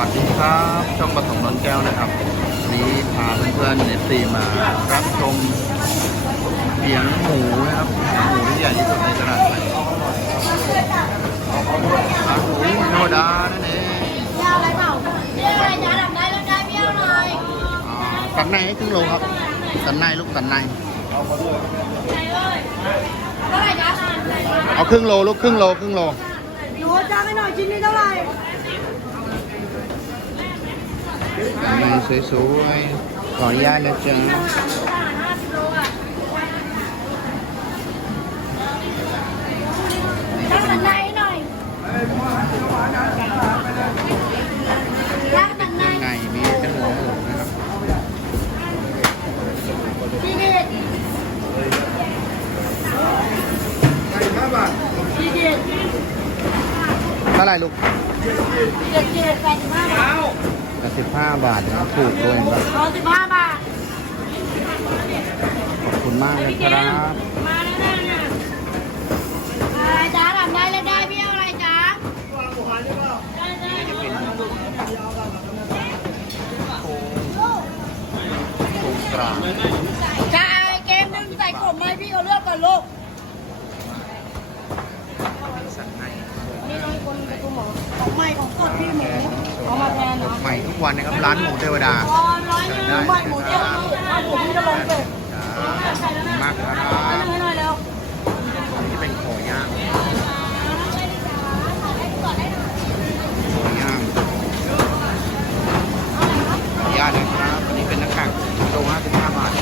วัสดีครับช่องปฐมนนท์แก้วนะครับวันนี้พาเพื่อนๆเนตีมารับชมเลี้ยงหมูนะครับหมูที่ใหญ่ที่สุดในตลาดไทยร้านหมูเทวดานั่นเองเบี้ยวอะไรเปล่าเบี้ยวอะไรจ๊ะทำได้แล้วได้เบี้ยวหน่อยอ่าสันในให้ครึ่งโลครับสันในลูกสันในไหนเอ่ยเท่าไหร่จ๊ะเอาครึ่งโลลูกครึ่งโลครึ่งโลหนูจ้างให้หน่อยชิ้นนี้เท่าไหร่ สันในสวยๆขออนุญาตนะจ๊ะ จ้างสันในหน่อยจ้างสันใน ข้างในมีเป็นหัวหมูนะครับ พี่เกดพี่เกด เท่าไหร่ลูก เกดเกดแปดสิบห้าบาท ก สิบห้าบาทนะครับถูกด้วยครับร้อยสิบห้าบาท ขอบคุณมากเลยครับมาแล้วนะเนี่ยอะไรจ๊ะทำได้แล้วได้เบี้ยวอะไรจ๊ะได้ได้ตรงกลางจะเอาไอ้เกมหนึงใส่กลมไหมพี่เขาเลือกก่อนลูกสันในนี่น้อยคนเป็นตัวหมอของใหม่ของสดพี่หมู เอามาแทนเนาะใหม่ทุกวันนะครับร้านหมูเทวดาตอนร้อยหนึงใหม่หมูเจ้าพี่เอาหมูพี่จะลงเป็ดขอบคุณมากครับให้หน่อยให้หน่อยเร็วนี่เป็นขอย่างขอย่างขออนุญาตนะครับอันนี้เป็นหน้ากากโลห้าสิบห้าบาท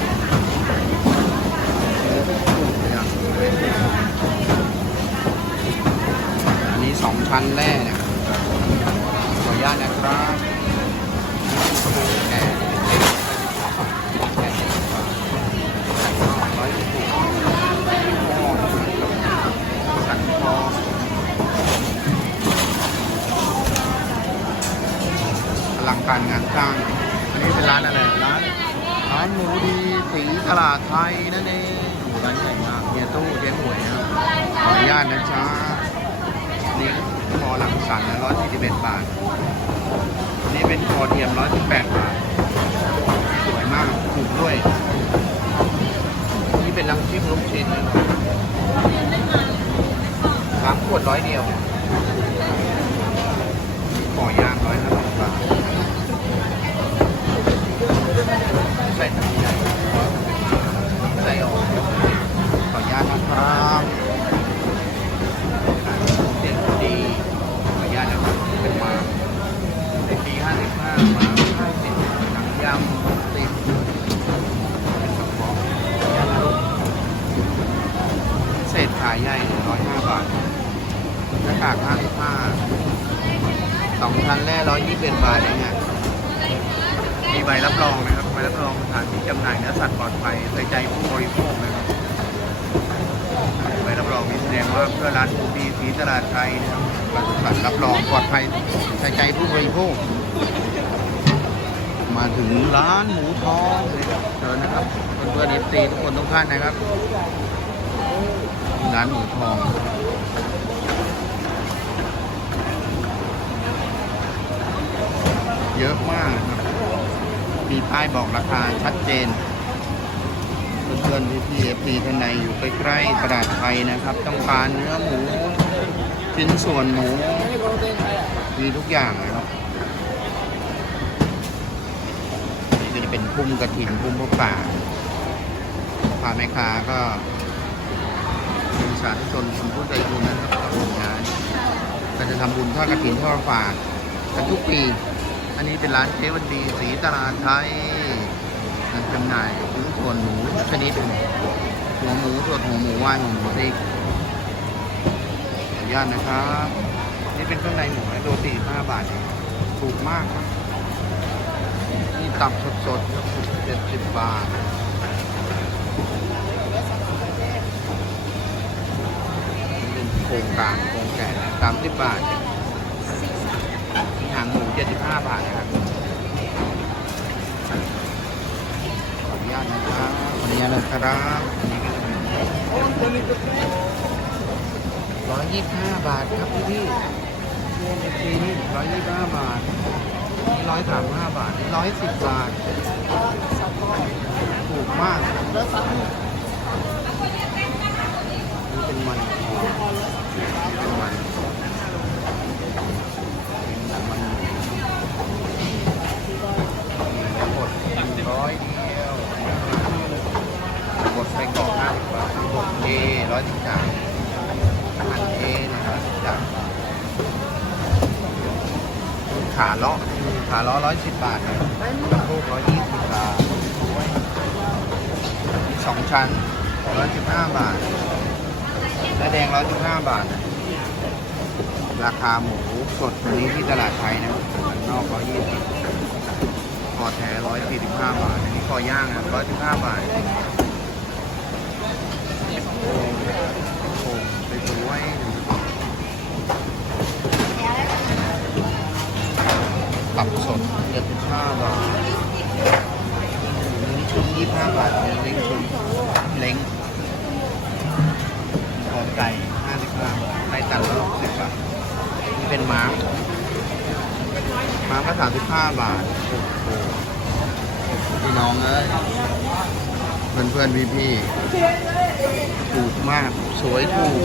อันนี้สองชั้นแร่เนี่ยขออนุ ญาตนะครับลังการงานสร้าง อันนี้เป็นร้านอะไรร้านร้านหมูดีสีตลาดไทยนั่นเองร้านใหญ่มากเฮียตู้เจ๊หวยนะขออนุญาตนะจ๊ะนี่ คอหลังสันร้อยสี่สิบเอ็ดบาท นี่เป็นคอเทียมร้อยสิบแปดบาท สวยมากถูกด้วย นี่เป็นลังชิปลูกชิ้นนะครับสามขวดร้อยเดียวขอย่างร้อยห้าสิบบาทใส่ตะไคร้ใส่ออกขออนุญาตนะครับเสียงดีขออนุญาตนะครับเป็นมาในปีห้าสิบห้ามาห้าสิบหนังยำติดเป็นกระเพาะเศ ษขายใหญ่ร้อยห้าบาทหน้ากาก55สองชั้นแร่121บาทเองอะมีใบรับรองนะครับใบรับรองสถานที่จำหน่ายเนื้อสัตว์ปลอดภัยใส่ใจผู้บริโภคนะครับใบรับรองนี้แสดงว่าเพื่อร้านหมูดีสีตลาดไทยนะครับบริษัทรับรองปลอดภัยใส่ใจผู้บริโภค มาถึงร้านหมูทองนะครับเชิญนะครับเพื่อนๆเอฟซีทุกคนทุกท่านนะครับ ร้านหมูทองเยอะมากครับ มีป้ายบอกราคาชัดเจน เพื่อนๆพี่ๆเอฟซีท่านใดอยู่ใกล้ๆตลาดไทยนะครับ ต้องการเนื้อหมู ชิ้นส่วนหมู มีทุกอย่างนะครับ นี่ก็จะเป็นพุ่มกระถินพุ่มพระป่าพ่อแม่ค้าก็ สาธุชนคนผู้ใจบุญนะครับกับผลงานก็จะทำบุญทอดกระถินทอดฝากกันทุกปี อันนี้เป็นร้านเจวันดีสีตลาดไทยจำหน่ายชิ้นส่วนหมูชนิดหัวหมูส่วนหัวหมูว่านหัวหมูติ๊กขออนุญาตนะครับ นี่เป็นเครื่องในหมูนะโลสี่ห้าบาทเองถูกมากครับนี่ตับสดๆครับเจ็ดสิบบาท นี่เป็น โครงกลางโครงแก่สามสิบบาทหางหมูเจ็ดสิบห้าบาทนะครับขออนุญาตนะครับขออนุญาตนะครับร้อยยี่สิบห้าบาทครับพี่พี่เนนจีนี่ร้อยยี่สิบห้าบาทร้อยสามห้าบาทนี่ร้อยสิบบาท ถูกมากเป็นมันเป็นมันเป็นมัน ร้อยเดียวหมดไปก่อนห้าสิบบาทหมดเอร้อยสิบสามมันเอนะครับสิบสามขาเลาะขาเลาะร้อยสิบบาทนะกระโปงร้อยยี่สิบบาทสองชั้นร้อยสิบห้าบาทและแดงร้อยสิบห้าบาท ราคาหมูสดตัวนี้ที่ตลาดไทยนะนอกร้อยยี่สิบคอแท้ร้อยสี่สิบห้าบาท อันนี้คอย่างอะร้อยสิบห้าบาทโอ้โหไปสวยตับสดเจ็ดสิบห้าบาทนี่ชุดยี่ห้าบาทเล้งชุดเล้งคอไก่ห้าสิบห้าบาทไก่ตันละสิบบาท เป็นม้าม้าก็สามสิบห้าบาทโอ้โหพี่น้องเอ้ยเพื่อนเพื่อนพี่พี่ถูกมาก สวยถูก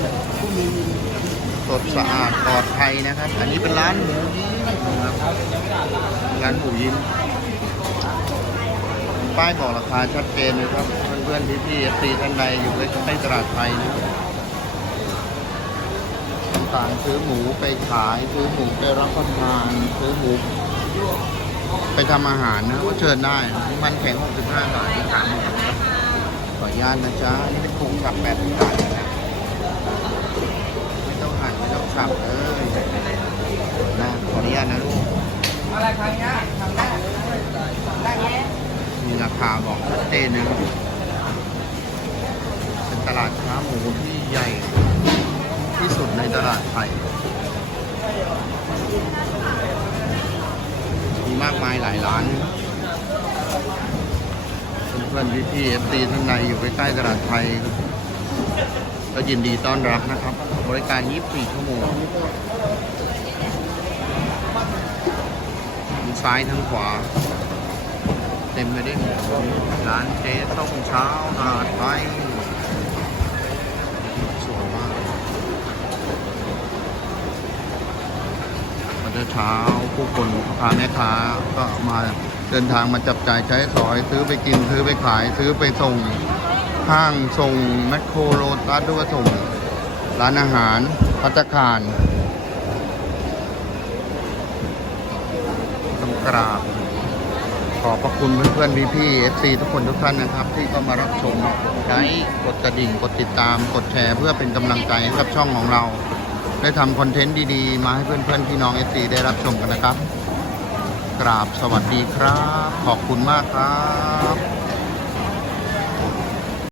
สดสะอาดปลอดภัยนะครับ อันนี้เป็นร้านหมูยิ้มนะครับร้านหมูยิ้มป้ายบอกราคาชัดเจนนะครับ เพื่อนๆพี่พี่ตีท่านใดอยู่ใกล้ๆตลาดไทยนะครับ ต่างๆ ซื้อหมูไปขาย ซื้อหมูไปรับประทาน ซื้อหมูไปทำอาหารนะก็เชิญได้ มันแข็ง 65 บาทที่สามหมูครับขออนุญาตนะจ๊ะนี่เป็นโครงฉับแบบบาทนะไม่ต้องหั่นไม่ต้องสับเลยนะขออนุญาตนะลูกอะไรครั้งนี้ทำได้ได้ไหมมีราคาบอกชัดเจนนะเป็นตลาดค้าหมูที่ใหญ่ ที่สุดในตลาดไทย มีมากมายหลายร้านเพื่อนๆพี่เอฟซีท่านใดอยู่ใกล้ๆตลาดไทย ก็ยินดีต้อนรับนะครับ บริการ 24 ชั่วโมงทั้งซ้ายทั้งขวา เต็มไปด้วยร้านเจ๊ต้มเช้าหาดไทยสวยมากตอน เช้าผู้คนพ่อค้าแม่ค้าก็มาเดินทางมาจับจ่ายใช้สอย ซื้อไปกินซื้อไปขายซื้อไปส่งห้างส่งแมคโครโลตัสด้วยส่ง ร้านอาหารพัตคารต้องกราบขอบพระคุณเพื่อนๆพี่ๆเอฟซีทุกคนทุกท่านนะครับ ที่ก็มารับชมใช้กดกระดิ่งกดติดตาม กดแชร์เพื่อเป็นกำลังใจให้กับช่องของเรา ได้ทำคอนเทนต์ดีๆ มาให้เพื่อนๆพี่น้องเอซีได้รับชมกันนะครับ กราบสวัสดีครับ ขอบคุณมากครับ